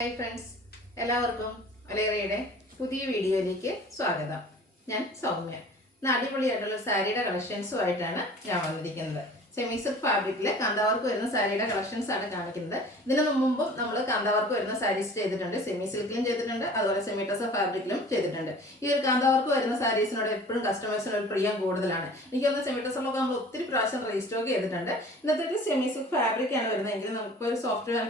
Hi friends, എല്ലാവർക്കും ഒലേറിയുടെ പുതിയ വീഡിയോയിലേക്ക് സ്വാഗതം. ഞാൻ സൗമ്യ. ഇന്ന് അടിപൊളിയായിട്ടുള്ള സാരിയുടെ കളക്ഷൻസുമായിട്ടാണ് ഞാൻ വന്നിരിക്കുന്നത്. സെമി സിൽക്ക് ഫാബ്രിക്കിൽ കാന്താവർക്ക് വരുന്ന സാരിയുടെ കളക്ഷൻസ് ആണ് കാണിക്കുന്നത്. ഇതിന് മുമ്പും നമ്മൾ കാന്താവർക്ക് വരുന്ന സാരീസ് ചെയ്തിട്ടുണ്ട്, സെമി സിൽക്കിലും ചെയ്തിട്ടുണ്ട്, അതുപോലെ സെമി ടസർ ഫാബ്രിക്കിലും ചെയ്തിട്ടുണ്ട്. ഈ ഒരു കാന്താവർക്ക് വരുന്ന സാരീസിനോട് എപ്പോഴും കസ്റ്റമേഴ്സിന് ഒരു പ്രിയം കൂടുതലാണ്. എനിക്കൊന്ന് സെമി ടസറിലൊക്കെ നമ്മൾ ഒത്തിരി പ്രാവശ്യം റീസ്റ്റോക്ക് ചെയ്തിട്ടുണ്ട്. ഇന്നത്തെ ഒരു സെമി സിൽക്ക് ഫാബ്രിക് ആണ് വരുന്നതെങ്കിൽ നമുക്ക് ഒരു സോഫ്റ്റ്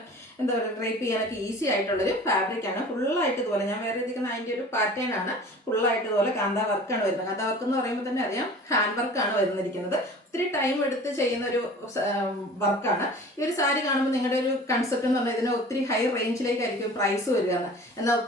എന്താ പറയുക, ഡ്രൈപ്പ് ചെയ്യാനൊക്കെ ഈസി ആയിട്ടുള്ളൊരു ഫാബ്രിക്കാണ്. ഫുള്ളായിട്ട് ഇതുപോലെ ഞാൻ വേറെ എത്തിക്കുന്ന അതിൻ്റെ ഒരു പാറ്റേൺ ആണ്. ഫുള്ളായിട്ട് ഇതുപോലെ കാന്താ വർക്കാണ് വരുന്നത്. കാന്താ വർക്ക് എന്ന് പറയുമ്പോൾ തന്നെ അറിയാം, ഹാൻഡ് വർക്കാണ് വരുന്നിരിക്കുന്നത്. ഒത്തിരി ടൈം എടുത്ത് ചെയ്യുന്ന ഒരു വർക്കാണ്. ഈ ഒരു സാരി കാണുമ്പോൾ നിങ്ങളുടെ ഒരു കൺസെപ്റ്റ് എന്ന് പറഞ്ഞാൽ ഇതിന് ഒത്തിരി ഹൈ റേഞ്ചിലേക്കായിരിക്കും പ്രൈസ് വരിക. എന്നാൽ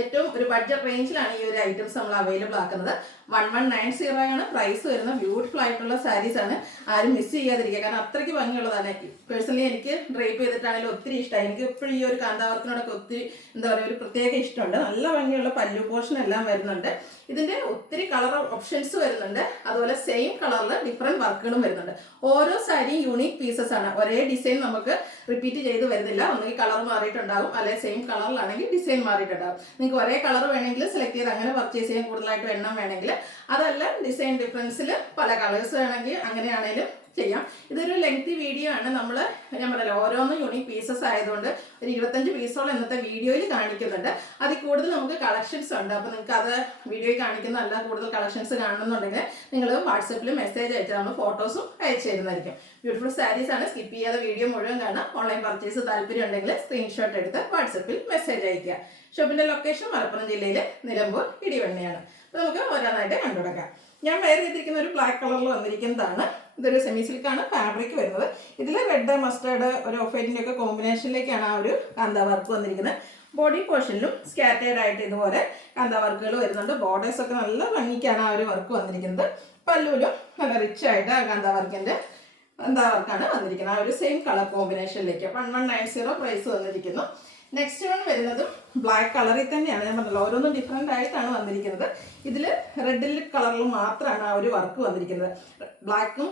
ഏറ്റവും ഒരു ബഡ്ജറ്റ് റേഞ്ചിലാണ് ഈ ഒരു ഐറ്റംസ് നമ്മൾ അവൈലബിൾ ആക്കുന്നത്. 1190 ആണ് പ്രൈസ് വരുന്നത്. ബ്യൂട്ടിഫുൾ ആയിട്ടുള്ള സാരീസ് ആണ്, ആരും മിസ് ചെയ്യാതിരിക്കുക. കാരണം അത്രയ്ക്ക് ഭംഗിയുള്ളതാണ്. പേഴ്സണലി എനിക്ക് ഡ്രൈപ്പ് ചെയ്തിട്ടാണെങ്കിലും ഒത്തിരി ഇഷ്ടമായി. എനിക്ക് എപ്പോഴും ഈ ഒരു കാന്താവർക്കിനോടൊക്കെ ഒത്തിരി എന്താ പറയുക, ഒരു പ്രത്യേക ഇഷ്ടമുണ്ട്. നല്ല ഭംഗിയുള്ള പല്ലു പോർഷൻ എല്ലാം വരുന്നുണ്ട്. ഇതിന്റെ ഒത്തിരി കളർ ഓപ്ഷൻസ് വരുന്നുണ്ട്. അതുപോലെ സെയിം കളറിൽ ഡിഫറെന്റ് വർക്കുകളും വരുന്നുണ്ട്. ഓരോ സാരിയും യൂണീക് പീസസ് ആണ്. ഒരേ ഡിസൈൻ നമുക്ക് റിപ്പീറ്റ് ചെയ്ത് വരുന്നില്ല. ഒന്നുകിൽ കളർ മാറിയിട്ടുണ്ടാകും, അല്ലെങ്കിൽ സെയിം കളറിലാണെങ്കിൽ ഡിസൈൻ മാറിയിട്ടുണ്ടാകും. നിങ്ങൾക്ക് ഒരേ കളർ വേണമെങ്കിൽ സെലക്ട് ചെയ്ത് അങ്ങനെ പർച്ചേസ് ചെയ്യാൻ, കൂടുതലായിട്ട് എണ്ണം വേണമെങ്കിൽ. അതല്ല ഡിസൈൻ ഡിഫറൻസിൽ പല കളേഴ്സ് വേണമെങ്കിൽ അങ്ങനെയാണേലും ചെയ്യാം. ഇതൊരു ലെങ്തി വീഡിയോ ആണ്. ഞാൻ പറഞ്ഞല്ലോ, ഓരോന്നും യൂണിക് പീസസ് ആയതുകൊണ്ട് ഒരു 25 പീസോളം ഇന്നത്തെ വീഡിയോയിൽ കാണിക്കുന്നുണ്ട്. അതിൽ കൂടുതൽ നമുക്ക് കളക്ഷൻസ് ഉണ്ട്. അപ്പോൾ നിങ്ങൾക്ക് അത് വീഡിയോയിൽ കാണിക്കുന്നതല്ല, കൂടുതൽ കളക്ഷൻസ് കാണുന്നുണ്ടെങ്കിൽ നിങ്ങൾ വാട്സപ്പിൽ മെസ്സേജ് അയച്ചാൽ നമ്മൾ ഫോട്ടോസും അയച്ചു തരുന്നതായിരിക്കും. ബ്യൂട്ടിഫുൾ സാരീസ് ആണ്. സ്കിപ്പ് ചെയ്യാതെ വീഡിയോ മുഴുവൻ കാണാം. ഓൺലൈൻ പർച്ചേസ് താല്പര്യം ഉണ്ടെങ്കിൽ സ്ക്രീൻഷോട്ട് എടുത്ത് വാട്സപ്പിൽ മെസ്സേജ് അയക്കുക. ഷോപ്പിന്റെ ലൊക്കേഷൻ മലപ്പുറം ജില്ലയിലെ നിലമ്പൂർ ഇടിവണ്ണയാണ്. അപ്പോൾ നമുക്ക് ഓരോന്നായിട്ട് കണ്ടുകൊടുക്കാം. ഞാൻ വെയർ ചെയ്തിരിക്കുന്ന ഒരു ബ്ലാക്ക് കളറിൽ വന്നിരിക്കുന്നതാണ്. ഇതൊരു സെമി സിൽക്കാണ് ഫാബ്രിക് വരുന്നത്. ഇതിൽ റെഡ്, മസ്റ്റേർഡ്, ഒരു ഓഫ് വൈറ്റിൻ്റെ ഒക്കെ കോമ്പിനേഷനിലേക്കാണ് ആ ഒരു കാന്താ വർക്ക് വന്നിരിക്കുന്നത്. ബോഡി പോർഷനിലും സ്കാറ്റേർഡ് ആയിട്ട് ഇതുപോലെ കാന്താ വർക്കുകൾ വരുന്നുണ്ട്. ബോർഡേഴ്സ് ഒക്കെ നല്ല ഭംഗിക്കാണ് ആ ഒരു വർക്ക് വന്നിരിക്കുന്നത്. പല്ലുവിലും നല്ല റിച്ച് ആയിട്ട് ആ കാന്താ വർക്കാണ് വന്നിരിക്കുന്നത്. ആ ഒരു സെയിം കളർ കോമ്പിനേഷനിലേക്ക് 1190 പ്രൈസ് വന്നിരിക്കുന്നു. നെക്സ്റ്റ് വൺ വരുന്നതും ബ്ലാക്ക് കളറിൽ തന്നെയാണ്. ഞാൻ പറഞ്ഞല്ലോ, ഓരോന്നും ഡിഫറെൻ്റ് ആയിട്ടാണ് വന്നിരിക്കുന്നത്. ഇതിൽ റെഡിൽ കളറിൽ മാത്രമാണ് ആ ഒരു വർക്ക് വന്നിരിക്കുന്നത്. ബ്ലാക്കും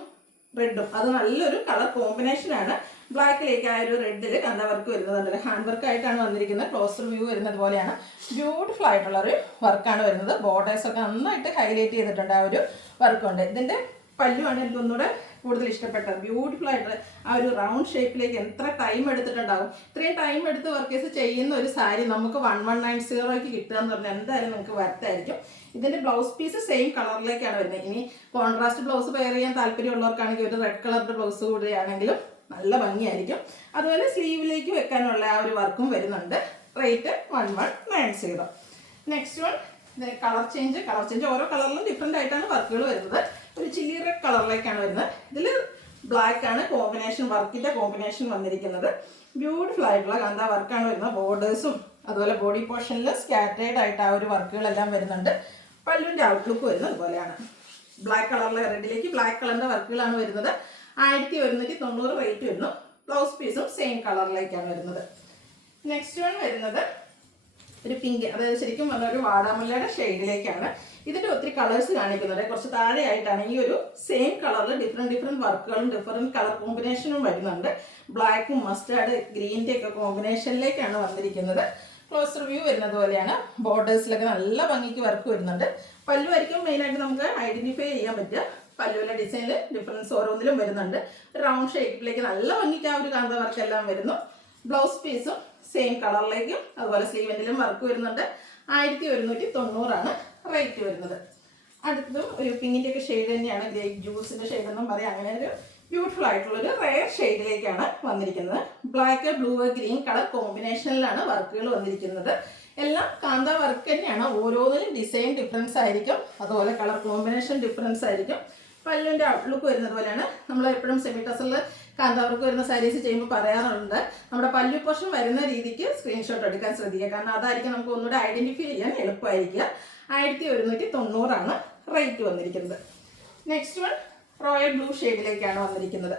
റെഡും അത് നല്ലൊരു കളർ കോമ്പിനേഷനാണ്. ബ്ലാക്കിലേക്ക് ആ ഒരു റെഡിൽ കണ്ട വർക്ക് വരുന്നത് ഹാൻഡ് വർക്ക് ആയിട്ടാണ് വന്നിരിക്കുന്നത്. ക്ലോസർ വ്യൂ വരുന്നത് പോലെയാണ്. ബ്യൂട്ടിഫുൾ ആയിട്ടുള്ള ഒരു വർക്കാണ് വരുന്നത്. ബോർഡേഴ്സൊക്കെ നന്നായിട്ട് ഹൈലൈറ്റ് ചെയ്തിട്ടുണ്ട്. ആ ഒരു വർക്കുണ്ട്. ഇതിൻ്റെ പല്ലുവാണ് എനിക്ക് ഒന്നുകൂടെ കൂടുതൽ ഇഷ്ടപ്പെട്ടത്. ബ്യൂട്ടിഫുൾ ആയിട്ട് ആ ഒരു റൗണ്ട് ഷേപ്പിലേക്ക് എത്ര ടൈം എടുത്തിട്ടുണ്ടാകും. ഇത്രയും ടൈം എടുത്ത് വർക്കേഴ്സ് ചെയ്യുന്ന ഒരു സാരി നമുക്ക് 1190 കിട്ടുക എന്ന് പറഞ്ഞാൽ എന്തായാലും നിങ്ങൾക്ക് വർത്തായിരിക്കും. ഇതിൻ്റെ ബ്ലൗസ് പീസ് സെയിം കളറിലേക്കാണ് വരുന്നത്. ഇനി കോൺട്രാസ്റ്റ് ബ്ലൗസ് പെയർ ചെയ്യാൻ താല്പര്യമുള്ളവർക്കാണെങ്കിൽ ഒരു റെഡ് കളറിൻ്റെ ബ്ലൗസ് കൂടിയാണെങ്കിലും നല്ല ഭംഗിയായിരിക്കും. അതുപോലെ സ്ലീവിലേക്ക് വെക്കാനുള്ള ആ ഒരു വർക്കും വരുന്നുണ്ട്. Rate 1190. Next one colour change ഓരോ കളറിലും ഡിഫറെൻ്റ് ആയിട്ടാണ് വർക്കുകൾ വരുന്നത്. ഒരു ചില്ലി റെഡ് കളറിലേക്കാണ് വരുന്നത്. ഇതിൽ ബ്ലാക്ക് ആണ് കോമ്പിനേഷൻ, വർക്കിൻ്റെ കോമ്പിനേഷൻ വന്നിരിക്കുന്നത്. ബ്യൂട്ടിഫുൾ ആയിട്ടുള്ള കാന്താ വർക്കാണ് വരുന്നത്. ബോർഡേഴ്സും അതുപോലെ ബോഡി പോർഷനിൽ സ്കാറ്റേർഡ് ആയിട്ട് ആ ഒരു വർക്കുകളെല്ലാം വരുന്നുണ്ട്. പല്ലുവിൻ്റെ ഔട്ട്ലുക്ക് വരുന്നത് അതുപോലെയാണ്. ബ്ലാക്ക് കളറിലെ റെഡിലേക്ക് ബ്ലാക്ക് കളറിൻ്റെ വർക്കുകളാണ് വരുന്നത്. 1190 റേറ്റ് വരുന്നു. ബ്ലൗസ് പീസും സെയിം കളറിലേക്കാണ് വരുന്നത്. നെക്സ്റ്റ് വൺ വരുന്നത് ഒരു പിങ്ക്, അതായത് ശരിക്കും പറഞ്ഞൊരു വാടാമുല്ലയുടെ ഷെയ്ഡിലേക്കാണ്. ഇതിൻ്റെ ഒത്തിരി കളേഴ്സ് കാണിക്കുന്നുണ്ട്. കുറച്ച് താഴെയായിട്ടാണ് ഈ ഒരു സെയിം കളറിൽ ഡിഫറെൻറ്റ് വർക്കുകളും ഡിഫറെൻറ്റ് കളർ കോമ്പിനേഷനും വരുന്നുണ്ട്. ബ്ലാക്കും മസ്റ്റാർഡ് ഗ്രീൻ്റെ ഒക്കെ കോമ്പിനേഷനിലേക്കാണ് വന്നിരിക്കുന്നത്. ക്ലോസർ വ്യൂ വരുന്നത് പോലെയാണ്. ബോർഡേഴ്സിലൊക്കെ നല്ല ഭംഗിക്ക് വർക്ക് വരുന്നുണ്ട്. പല്ലു ആയിരിക്കും മെയിനായിട്ട് നമുക്ക് ഐഡൻറ്റിഫൈ ചെയ്യാൻ പറ്റുക. പല്ലുവിലെ ഡിസൈനിൽ ഡിഫറൻസ് ഓരോന്നിലും വരുന്നുണ്ട്. റൗണ്ട് ഷേപ്പിലേക്ക് നല്ല ഭംഗിക്ക് ആ ഒരു കാന്ത വർക്കെല്ലാം വരുന്നു. ബ്ലൗസ് പീസും സെയിം കളറിലേക്കും അതുപോലെ സ്ലീവെൻറ്റിലും വർക്ക് വരുന്നുണ്ട്. 1190 റേറ്റ് വരുന്നത്. അടുത്തതും ഒരു പിങ്കിൻ്റെ ഒക്കെ ഷെയ്ഡ് തന്നെയാണ്. ഗ്രേപ്പ് ജ്യൂസിൻ്റെ ഷെയ്ഡ് എന്നും പറയാം. അങ്ങനെ ഒരു ബ്യൂട്ടിഫുൾ ആയിട്ടുള്ളൊരു റെയർ ഷെയ്ഡിലേക്കാണ് വന്നിരിക്കുന്നത്. ബ്ലാക്ക്, ബ്ലൂ, ഗ്രീൻ കളർ കോമ്പിനേഷനിലാണ് വർക്കുകൾ വന്നിരിക്കുന്നത്. എല്ലാം കാന്താ വർക്ക് തന്നെയാണ്. ഓരോന്നിലും ഡിസൈൻ ഡിഫറൻസ് ആയിരിക്കും, അതുപോലെ കളർ കോമ്പിനേഷൻ ഡിഫറൻസ് ആയിരിക്കും. പല്ലുവിൻ്റെ ഔട്ട്ലുക്ക് വരുന്നത് പോലെയാണ്. നമ്മൾ എപ്പോഴും സെമി ടസറിൽ കാന്താവർക്ക് വരുന്ന സാരീസ് ചെയ്യുമ്പോൾ പറയാറുണ്ട്, നമ്മുടെ പല്ലു പോർഷൻ വരുന്ന രീതിക്ക് സ്ക്രീൻഷോട്ട് എടുക്കാൻ ശ്രദ്ധിക്കുക. കാരണം അതായിരിക്കും നമുക്ക് ഒന്നുകൂടെ ഐഡൻറ്റിഫൈ ചെയ്യാൻ എളുപ്പമായിരിക്കുക. 1190 റേറ്റ് വന്നിരിക്കുന്നത്. നെക്സ്റ്റ് വൺ റോയൽ ബ്ലൂ ഷെയ്ഡിലേക്കാണ് വന്നിരിക്കുന്നത്.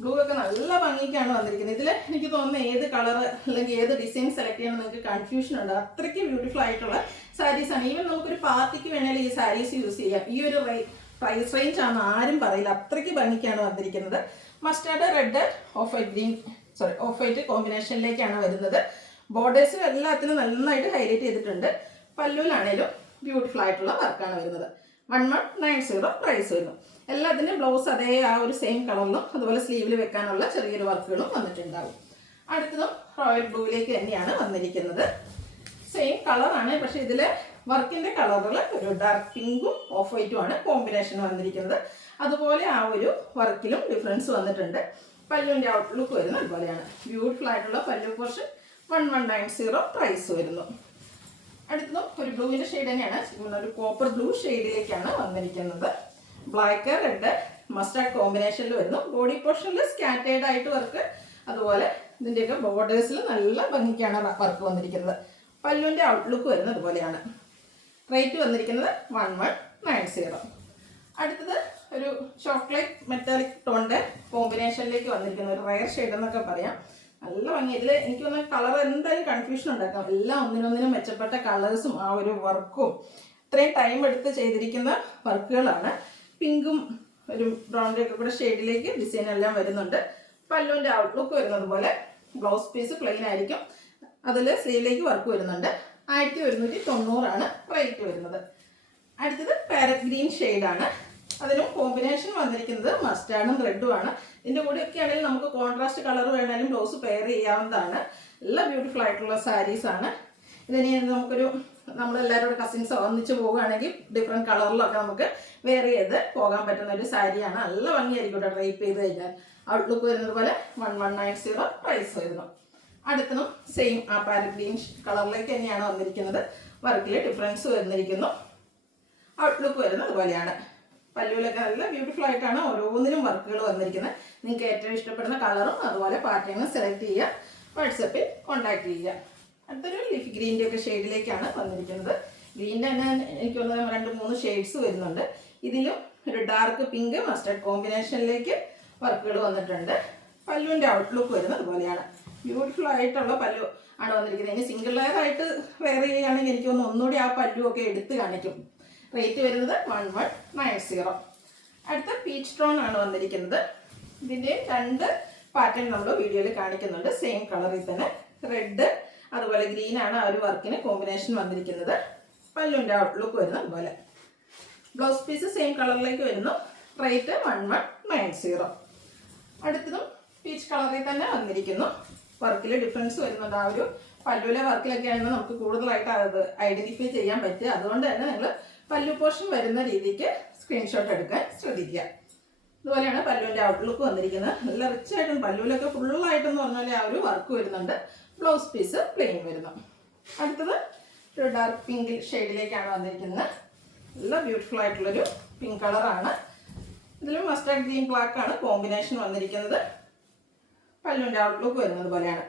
ബ്ലൂ ഒക്കെ നല്ല ഭംഗിക്കാണ് വന്നിരിക്കുന്നത്. ഇതിൽ എനിക്ക് തോന്നുന്ന ഏത് കളർ അല്ലെങ്കിൽ ഏത് ഡിസൈൻ സെലക്ട് ചെയ്യണം നിങ്ങൾക്ക് കൺഫ്യൂഷൻ ഉണ്ട്. അത്രയ്ക്ക് ബ്യൂട്ടിഫുൾ ആയിട്ടുള്ള സാരീസാണ്. ഈവൻ നമുക്കൊരു പാർട്ടിക്ക് വേണമെങ്കിൽ ഈ സാരീസ് യൂസ് ചെയ്യാം. ഈ ഒരു പ്രൈസ് റേഞ്ച് ആണ് ആരും പറയില്ല. അത്രയ്ക്ക് ഭംഗിക്കാണ് വന്നിരിക്കുന്നത്. Mustard red, off white green off white കോമ്പിനേഷനിലേക്കാണ് വരുന്നത്. ബോർഡേഴ്സിലും എല്ലാത്തിനും നന്നായിട്ട് ഹൈലൈറ്റ് ചെയ്തിട്ടുണ്ട്. പല്ലുവിലാണേലും ബ്യൂട്ടിഫുൾ ആയിട്ടുള്ള വർക്കാണ് വരുന്നത്. 1190 പ്രൈസ് വരുന്നു. എല്ലാത്തിൻ്റെയും ബ്ലൗസ് അതേ ആ ഒരു സെയിം കളറിലും അതുപോലെ സ്ലീവിൽ വെക്കാനുള്ള ചെറിയൊരു വർക്കുകളും വന്നിട്ടുണ്ടാകും. അടുത്തതും റോയൽ ബ്ലൂയിലേക്ക് തന്നെയാണ് വന്നിരിക്കുന്നത്. സെയിം കളറാണ്, പക്ഷേ ഇതിൽ വർക്കിൻ്റെ കളറുകൾ ഒരു ഡാർക്ക് പിങ്കും ഓഫ് വൈറ്റും ആണ് കോമ്പിനേഷൻ വന്നിരിക്കുന്നത്. അതുപോലെ ആ ഒരു വർക്കിലും ഡിഫറൻസ് വന്നിട്ടുണ്ട്. പല്ലുവിൻ്റെ ഔട്ട്ലുക്ക് വരുന്നത് അതുപോലെയാണ്. ബ്യൂട്ടിഫുൾ ആയിട്ടുള്ള പല്ലു പോർഷൻ 1190 പ്രൈസ് വരുന്നു. അടുത്തതും ഒരു ബ്ലൂവിൻ്റെ ഷെയ്ഡ് തന്നെയാണ്, ഒരു കോപ്പർ ബ്ലൂ ഷെയ്ഡിലേക്കാണ് വന്നിരിക്കുന്നത്. ബ്ലാക്ക് റെഡ് മസ്റ്റാർഡ് കോമ്പിനേഷനിൽ വരുന്നു. ബോഡി പോർഷനിൽ സ്കാറ്റേഡ് ആയിട്ട് വർക്ക്, അതുപോലെ ഇതിൻ്റെയൊക്കെ ബോർഡേഴ്സിൽ നല്ല ഭംഗിക്കാണ് വർക്ക് വന്നിരിക്കുന്നത്. പല്ലുവിൻ്റെ ഔട്ട്ലുക്ക് വരുന്നത് അതുപോലെയാണ്. റേറ്റ് വന്നിരിക്കുന്നത് 1190. അടുത്തത് ഒരു ചോക്ലേറ്റ് മെറ്റാലിക് ടോണിൻ്റെ കോമ്പിനേഷനിലേക്ക് വന്നിരിക്കുന്ന ഒരു റയർ ഷെയ്ഡ് എന്നൊക്കെ പറയാം. നല്ല ഭംഗി. ഇതിൽ എനിക്ക് തോന്നുന്ന കളർ എന്തായാലും കൺഫ്യൂഷൻ ഉണ്ടാക്കാം. എല്ലാം ഒന്നിനൊന്നിനും മെച്ചപ്പെട്ട കളേഴ്സും ആ ഒരു വർക്കും ഇത്രയും ടൈം എടുത്ത് ചെയ്തിരിക്കുന്ന വർക്കുകളാണ്. പിങ്കും ഒരു ബ്രൗണിൻ്റെ ഒക്കെ കൂടെ ഷെയ്ഡിലേക്ക് ഡിസൈൻ എല്ലാം വരുന്നുണ്ട്. പല്ലുവിൻ്റെ ഔട്ട്ലുക്ക് വരുന്നത് പോലെ ബ്ലൗസ് പീസ് പ്ലെയിൻ ആയിരിക്കും, അതിൽ സ്ലീവിലേക്ക് വർക്ക് വരുന്നുണ്ട്. 1190 റേറ്റ് വരുന്നത്. അടുത്തത് പാരറ്റ് ഗ്രീൻ ഷെയ്ഡാണ്. അതിനും കോമ്പിനേഷൻ വന്നിരിക്കുന്നത് മസ്റ്റാർഡും റെഡും ആണ്. ഇതിൻ്റെ കൂടെയൊക്കെ ആണെങ്കിലും നമുക്ക് കോൺട്രാസ്റ്റ് കളർ വേണമെങ്കിലും ബ്ലൗസ് പെയർ ചെയ്യാവുന്നതാണ്. എല്ലാം ബ്യൂട്ടിഫുൾ ആയിട്ടുള്ള സാരീസാണ്. ഇതിനി നമ്മളെല്ലാവരും കസിൻസോ ഒന്നിച്ച് പോവുകയാണെങ്കിൽ ഡിഫറെൻറ്റ് കളറിലൊക്കെ നമുക്ക് വെയർ ചെയ്ത് പോകാൻ പറ്റുന്ന ഒരു സാരിയാണ്. നല്ല ഭംഗിയായിരിക്കും കേട്ടോ ഡ്രൈപ്പ് ചെയ്ത് കഴിഞ്ഞാൽ. ഔട്ട്ലുക്ക് വരുന്നത് പോലെ 1190 പ്രൈസ് വരുന്നു. അടുത്തതും സെയിം ആ പാരറ്റ് ഗ്രീൻ കളറിലേക്ക് തന്നെയാണ് വന്നിരിക്കുന്നത്. വർക്കിൽ ഡിഫറൻസ് വന്നിരിക്കുന്നു. ഔട്ട്ലുക്ക് വരുന്നത് അതുപോലെയാണ്. പല്ലുവിലൊക്കെ നല്ല ബ്യൂട്ടിഫുൾ ആയിട്ടാണ് ഓരോന്നിനും വർക്കുകൾ വന്നിരിക്കുന്നത്. നിങ്ങൾക്ക് ഏറ്റവും ഇഷ്ടപ്പെടുന്ന കളറും അതുപോലെ പാറ്റേണും സെലക്ട് ചെയ്യുക, വാട്സപ്പിൽ കോൺടാക്ട് ചെയ്യുക. അടുത്തൊരു ലിഫ് ഗ്രീൻ്റെ ഒക്കെ ഷെയ്ഡിലേക്കാണ് വന്നിരിക്കുന്നത്. ഗ്രീൻ്റെ തന്നെ എനിക്ക് തോന്നുന്നത് 2-3 ഷെയ്ഡ്സ് വരുന്നുണ്ട്. ഇതിലും ഒരു ഡാർക്ക് പിങ്ക് മസ്റ്റർഡ് കോമ്പിനേഷനിലേക്ക് വർക്കുകൾ വന്നിട്ടുണ്ട്. പല്ലുവിൻ്റെ ഔട്ട്ലുക്ക് വരുന്നത് അതുപോലെയാണ്. ബ്യൂട്ടിഫുൾ ആയിട്ടുള്ള പല്ലു ആണ് വന്നിരിക്കുന്നത്. ഇനി സിംഗിൾ ലെയർ ആയിട്ട് വെയർ ചെയ്യുകയാണെങ്കിൽ എനിക്ക് തോന്നുന്നു ഒന്നുകൂടി ആ പല്ലുവൊക്കെ എടുത്ത് കാണിക്കും. റേറ്റ് വരുന്നത് 1190. അടുത്ത പീച്ച് ടോൺ ആണ് വന്നിരിക്കുന്നത്. ഇതിൻ്റെ 2 പാറ്റേൺ നമ്മൾ വീഡിയോയിൽ കാണിക്കുന്നുണ്ട്. സെയിം കളറിൽ തന്നെ റെഡ് അതുപോലെ ഗ്രീൻ ആണ് ആ ഒരു വർക്കിന് കോമ്പിനേഷൻ വന്നിരിക്കുന്നത്. പല്ലുവിൻ്റെ ഔട്ട്ലുക്ക് വരുന്നത് അതുപോലെ. ബ്ലൗസ് പീസ് സെയിം കളറിലേക്ക് വരുന്നു. റേറ്റ് 1190. അടുത്തതും പീച്ച് കളറിൽ തന്നെ വന്നിരിക്കുന്നു. വർക്കിൽ ഡിഫറൻസ് വരുന്നുണ്ട്. ആ ഒരു പല്ലുവിലെ വർക്കിലൊക്കെ ആണെങ്കിൽ നമുക്ക് കൂടുതലായിട്ട് അത് ഐഡൻറ്റിഫൈ ചെയ്യാൻ പറ്റുക. അതുകൊണ്ട് തന്നെ നിങ്ങൾ പല്ലു പോർഷൻ വരുന്ന രീതിക്ക് സ്ക്രീൻഷോട്ട് എടുക്കാൻ ശ്രദ്ധിക്കുക. ഇതുപോലെയാണ് പല്ലുവിൻ്റെ ഔട്ട്ലുക്ക് വന്നിരിക്കുന്നത്. നല്ല റിച്ച് ആയിട്ടും പല്ലുവിലൊക്കെ ഫുള്ളായിട്ടെന്ന് പറഞ്ഞാൽ ആ ഒരു വർക്ക് വരുന്നുണ്ട്. ബ്ലൗസ് പീസ് പ്ലെയിൻ വരുന്നു. അടുത്തത് ഒരു ഡാർക്ക് പിങ്ക് ഷെയ്ഡിലേക്കാണ് വന്നിരിക്കുന്നത്. നല്ല ബ്യൂട്ടിഫുൾ ആയിട്ടുള്ളൊരു പിങ്ക് കളറാണ്. ഇതിലും മസ്റ്റാർഡ് ഗ്രീൻ ബ്ലാക്ക് ആണ് കോമ്പിനേഷൻ വന്നിരിക്കുന്നത്. പല്ലുവിൻ്റെ ഔട്ട്ലുക്ക് വരുന്നത് പോലെയാണ്.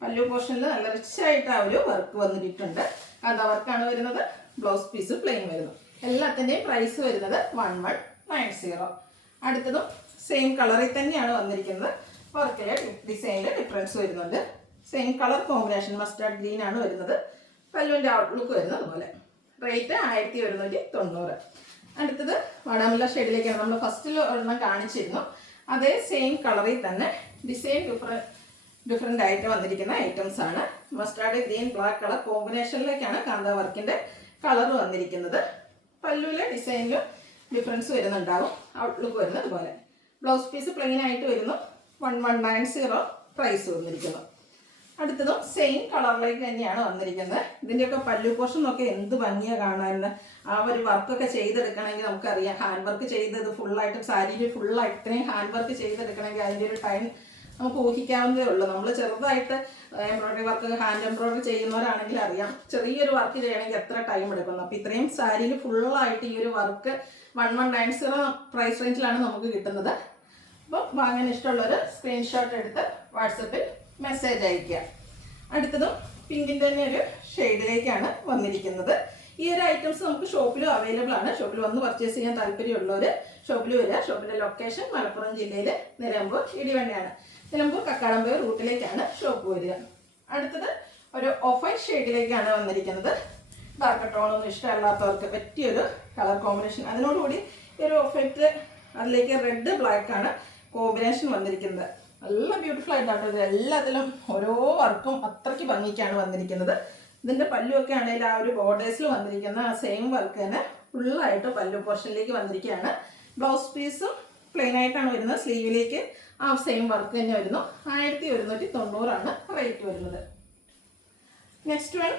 പല്ലു പോർഷനിൽ നല്ല റിച്ച് ആയിട്ട് ആ ഒരു വർക്ക് വന്നിട്ടുണ്ട്. അത് വർക്കാണ് വരുന്നത്. ബ്ലൗസ് പീസ് പ്ലെയിൻ വരുന്നു. എല്ലാത്തിൻ്റെയും പ്രൈസ് വരുന്നത് 1190. അടുത്തതും സെയിം കളറിൽ തന്നെയാണ് വന്നിരിക്കുന്നത്. വർക്കിലെ ഡിസൈനിൽ ഡിഫറൻസ് വരുന്നുണ്ട്. Same colour combination mustard green ആണ് വരുന്നത്. പല്ലുവിൻ്റെ ഔട്ട്ലുക്ക് വരുന്നത് അതുപോലെ. റേറ്റ് 1190. അടുത്തത് വാടാമുല്ല ഷെയ്ഡിലേക്കാണ്. നമ്മൾ ഫസ്റ്റിൽ ഒരെണ്ണം കാണിച്ചിരുന്നു. അതേ സെയിം കളറിൽ തന്നെ ഡിസൈൻ ഡിഫറെൻ്റ് ആയിട്ട് വന്നിരിക്കുന്ന ഐറ്റംസ് ആണ്. മസ്റ്റാർഡ് ഗ്രീൻ ബ്ലാക്ക് കളർ കോമ്പിനേഷനിലേക്കാണ് കാന്ത വർക്കിൻ്റെ കളർ വന്നിരിക്കുന്നത്. പല്ലുവിലെ ഡിസൈനിലും ഡിഫറൻസ് വരുന്നുണ്ടാകും. ഔട്ട്ലുക്ക് വരുന്നത് അതുപോലെ. ബ്ലൗസ് പീസ് പ്ലെയിൻ ആയിട്ട് വരുന്നു. 1190 പ്രൈസ് വന്നിരിക്കുന്നു. അടുത്തതും സെയിം കളറിലേക്ക് തന്നെയാണ് വന്നിരിക്കുന്നത്. ഇതിൻ്റെയൊക്കെ പല്ലു പോർഷൻ ഒക്കെ എന്ത് ഭംഗിയാണ് കാണാൻ. ആ ഒരു വർക്കൊക്കെ ചെയ്തെടുക്കണമെങ്കിൽ നമുക്കറിയാം, ഹാൻഡ് വർക്ക് ചെയ്തത് ഫുള്ളായിട്ട് സാരിയിൽ ഫുള്ളായിട്ട് ഇത്രയും ഹാൻഡ് വർക്ക് ചെയ്തെടുക്കണമെങ്കിൽ അതിൻ്റെ ഒരു ടൈം നമുക്ക് ഊഹിക്കാവുന്നതേ ഉള്ളൂ. നമ്മൾ ചെറുതായിട്ട് എംബ്രോയ്ഡറി വർക്ക് ഹാൻഡ് എംബ്രോയ്ഡറി ചെയ്യുന്നവരാണെങ്കിൽ അറിയാം ചെറിയൊരു വർക്ക് ചെയ്യണമെങ്കിൽ എത്ര ടൈം എടുക്കുന്നു. അപ്പോൾ ഇത്രയും സാരിയിൽ ഫുള്ളായിട്ട് ഈ ഒരു വർക്ക് 1190 പ്രൈസ് റേഞ്ചിലാണ് നമുക്ക് കിട്ടുന്നത്. അപ്പോൾ വാങ്ങാൻ ഇഷ്ടമുള്ളവർ സ്ക്രീൻഷോട്ട് എടുത്ത് വാട്സപ്പിൽ മെസ്സേജ് അയയ്ക്കുക. അടുത്തതും പിങ്കിൻ്റെ തന്നെ ഒരു ഷെയ്ഡിലേക്കാണ് വന്നിരിക്കുന്നത്. ഈ ഒരു ഐറ്റംസ് നമുക്ക് ഷോപ്പിലും അവൈലബിൾ ആണ്. ഷോപ്പിൽ വന്ന് പർച്ചേസ് ചെയ്യാൻ താല്പര്യമുള്ളവർ ഷോപ്പിൽ വരിക. ഷോപ്പിൻ്റെ ലൊക്കേഷൻ മലപ്പുറം ജില്ലയിൽ നിലമ്പൂർ ഇടിവണ്ണയാണ്. നിലമ്പൂർ കക്കാടംപൊയിൽ റൂട്ടിലേക്കാണ് ഷോപ്പ് വരിക. അടുത്തത് ഒരു ഓഫ് വൈറ്റ് ഷെയ്ഡിലേക്കാണ് വന്നിരിക്കുന്നത്. ഡാർക്ക് ടോണൊന്നും ഇഷ്ടമല്ലാത്തവർക്ക് പറ്റിയൊരു കളർ കോമ്പിനേഷൻ. അതിനോടുകൂടി ഈ ഒരു ഓഫ് വൈറ്റ് അതിലേക്ക് റെഡ് ബ്ലാക്ക് ആണ് കോമ്പിനേഷൻ വന്നിരിക്കുന്നത്. നല്ല ബ്യൂട്ടിഫുൾ ആയിട്ടാണ് ഇത് എല്ലാത്തിലും ഓരോ വർക്കും അത്രയ്ക്ക് ഭംഗിക്കാണ് വന്നിരിക്കുന്നത്. ഇതിൻ്റെ പല്ലുമൊക്കെ ആണെങ്കിൽ ആ ഒരു ബോർഡേഴ്സിൽ വന്നിരിക്കുന്ന ആ സെയിം വർക്ക് തന്നെ ഫുള്ളായിട്ട് പല്ലു പോർഷനിലേക്ക് വന്നിരിക്കുകയാണ്. ബ്ലൗസ് പീസും പ്ലെയിൻ ആയിട്ടാണ് വരുന്നത്. സ്ലീവിലേക്ക് ആ സെയിം വർക്ക് തന്നെ വരുന്നു. 1190 റേറ്റ് വരുന്നത്. നെക്സ്റ്റ് വൺ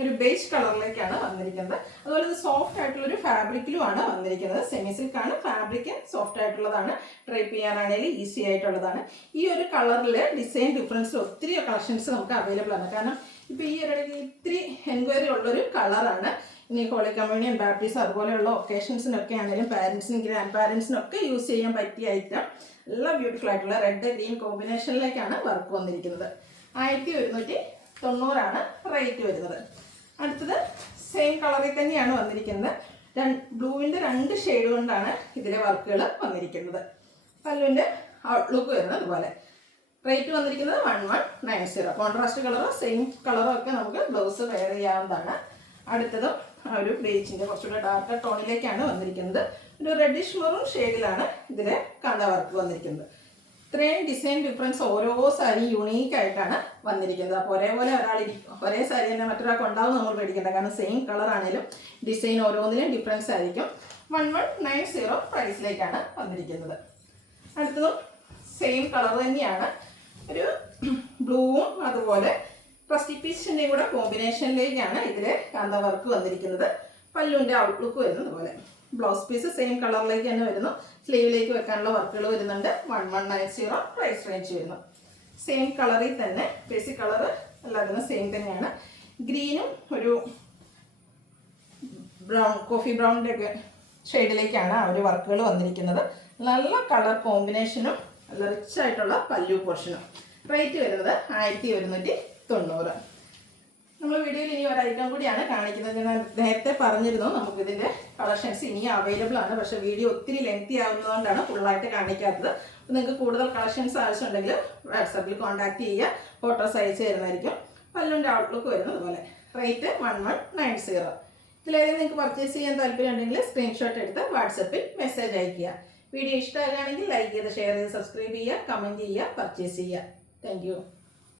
ഒരു ബേജ് കളറിലേക്കാണ് വന്നിരിക്കുന്നത്. അതുപോലെ ഇത് സോഫ്റ്റ് ആയിട്ടുള്ളൊരു ഫാബ്രിക്കിലുമാണ് വന്നിരിക്കുന്നത്. സെമി സിൽക്കാണ്, ഫാബ്രിക് സോഫ്റ്റ് ആയിട്ടുള്ളതാണ്, ഡ്രൈപ്പ് ചെയ്യാനാണെങ്കിൽ ഈസി ആയിട്ടുള്ളതാണ്. ഈ ഒരു കളറിൽ ഡിസൈൻ ഡിഫറൻസ് ഒത്തിരി കളക്ഷൻസ് നമുക്ക് അവൈലബിൾ ആണ്. കാരണം ഇപ്പോൾ ഈ ഒരു ഇത്തിരി എൻക്വയറി ഉള്ളൊരു കളറാണ്. ഇനി ഹോളി കമ്മ്യൂണിയൻ, ബാപ്റ്റിസം അതുപോലെയുള്ള ഒക്കേഷൻസിനൊക്കെ ആണെങ്കിലും പാരൻസിനും ഗ്രാൻഡ് പാരൻസിനൊക്കെ യൂസ് ചെയ്യാൻ പറ്റിയ ഐറ്റം. നല്ല ബ്യൂട്ടിഫുൾ ആയിട്ടുള്ള റെഡ് ഗ്രീൻ കോമ്പിനേഷനിലേക്കാണ് വർക്ക് വന്നിരിക്കുന്നത്. 1190 റേറ്റ് വരുന്നത്. അടുത്തത് സെയിം കളറിൽ തന്നെയാണ് വന്നിരിക്കുന്നത്. ബ്ലൂവിൻ്റെ 2 ഷെയ്ഡ് കൊണ്ടാണ് ഇതിലെ വർക്കുകൾ വന്നിരിക്കുന്നത്. പല്ലുവിൻ്റെ ഔട്ട്ലുക്ക് വരുന്നത് അതുപോലെ. റേറ്റ് വന്നിരിക്കുന്നത് 1190. കോൺട്രാസ്റ്റ് കളറോ സെയിം കളറോ ഒക്കെ നമുക്ക് ബ്ലൗസ് വെയർ ചെയ്യാവുന്നതാണ്. അടുത്തതും ഒരു ബേജിൻ്റെ കുറച്ചുകൂടെ ഡാർക്ക് ടോണിലേക്കാണ് വന്നിരിക്കുന്നത്. ഒരു റെഡിഷ് മെറൂൺ ഷെയ്ഡിലാണ് ഇതിലെ കാന്ത വർക്ക് വന്നിരിക്കുന്നത്. ഇത്രയും ഡിസൈൻ ഡിഫറൻസ് ഓരോ സാരി യുണീക്ക് ആയിട്ടാണ് വന്നിരിക്കുന്നത്. അപ്പോൾ ഒരേപോലെ ഒരേ സാരി തന്നെ മറ്റൊരാൾക്ക് ഉണ്ടാവും നമ്മൾ പേടിക്കേണ്ട. കാരണം സെയിം കളർ ആണെങ്കിലും ഡിസൈൻ ഓരോന്നിലും ഡിഫറൻസ് ആയിരിക്കും. 1190 പ്രൈസിലേക്കാണ് വന്നിരിക്കുന്നത്. അടുത്തതും സെയിം കളർ തന്നെയാണ്. ഒരു ബ്ലൂവും അതുപോലെ റസ്റ്റി പീച്ചിൻ്റെയും കൂടെ കോമ്പിനേഷനിലേക്കാണ് ഇതിലെ കാന്ത വർക്ക് വന്നിരിക്കുന്നത്. പല്ലുവിൻ്റെ ഔട്ട്ലുക്ക് വരുന്നത് പോലെ. ബ്ലൗസ് പീസ് സെയിം കളറിലേക്ക് തന്നെ വരുന്നു. സ്ലീവിലേക്ക് വെക്കാനുള്ള വർക്കുകൾ വരുന്നുണ്ട്. 1190 പ്രൈസ് റേഞ്ച് വരുന്നു. സെയിം കളറിൽ തന്നെ ബേസിക് കളർ എല്ലാത്തിനും സെയിം തന്നെയാണ്. ഗ്രീനും ഒരു ബ്രൗൺ, കോഫി ബ്രൗണിൻ്റെ ഒക്കെ ഷെയ്ഡിലേക്കാണ് ആ ഒരു വർക്കുകൾ വന്നിരിക്കുന്നത്. നല്ല കളർ കോമ്പിനേഷനും നല്ല റിച്ച് ആയിട്ടുള്ള പല്ലു പോർഷനും. റേറ്റ് വരുന്നത് 1190. നമ്മൾ വീഡിയോയിൽ ഇനി ഒരു ഐറ്റം കൂടിയാണ് കാണിക്കുന്നത്. ഞാൻ നേരത്തെ പറഞ്ഞിരുന്നു നമുക്കിതിൻ്റെ കളക്ഷൻസ് ഇനി അവൈലബിൾ ആണ്. പക്ഷേ വീഡിയോ ഒത്തിരി ലെങ്തി ആവുന്നതുകൊണ്ടാണ് ഫുള്ളായിട്ട് കാണിക്കാത്തത്. അപ്പോൾ നിങ്ങൾക്ക് കൂടുതൽ കളക്ഷൻസ് ആവശ്യമുണ്ടെങ്കിൽ വാട്സാപ്പിൽ കോൺടാക്ട് ചെയ്യുക, ഫോട്ടോസ് അയച്ചു തരുന്നതായിരിക്കും. പല്ലുവിൻ്റെ ഔട്ട്ലുക്ക് വരുന്നത് പോലെ. റേറ്റ് 1190. ഇതിലേതെങ്കിലും നിങ്ങൾക്ക് പർച്ചേസ് ചെയ്യാൻ താല്പര്യം ഉണ്ടെങ്കിൽ സ്ക്രീൻഷോട്ട് എടുത്ത് വാട്സാപ്പിൽ മെസ്സേജ് അയയ്ക്കുക. വീഡിയോ ഇഷ്ടമാകുകയാണെങ്കിൽ ലൈക്ക് ചെയ്ത് ഷെയർ ചെയ്ത് സബ്സ്ക്രൈബ് ചെയ്യുക, കമൻറ്റ് ചെയ്യുക, പർച്ചേസ് ചെയ്യുക. താങ്ക്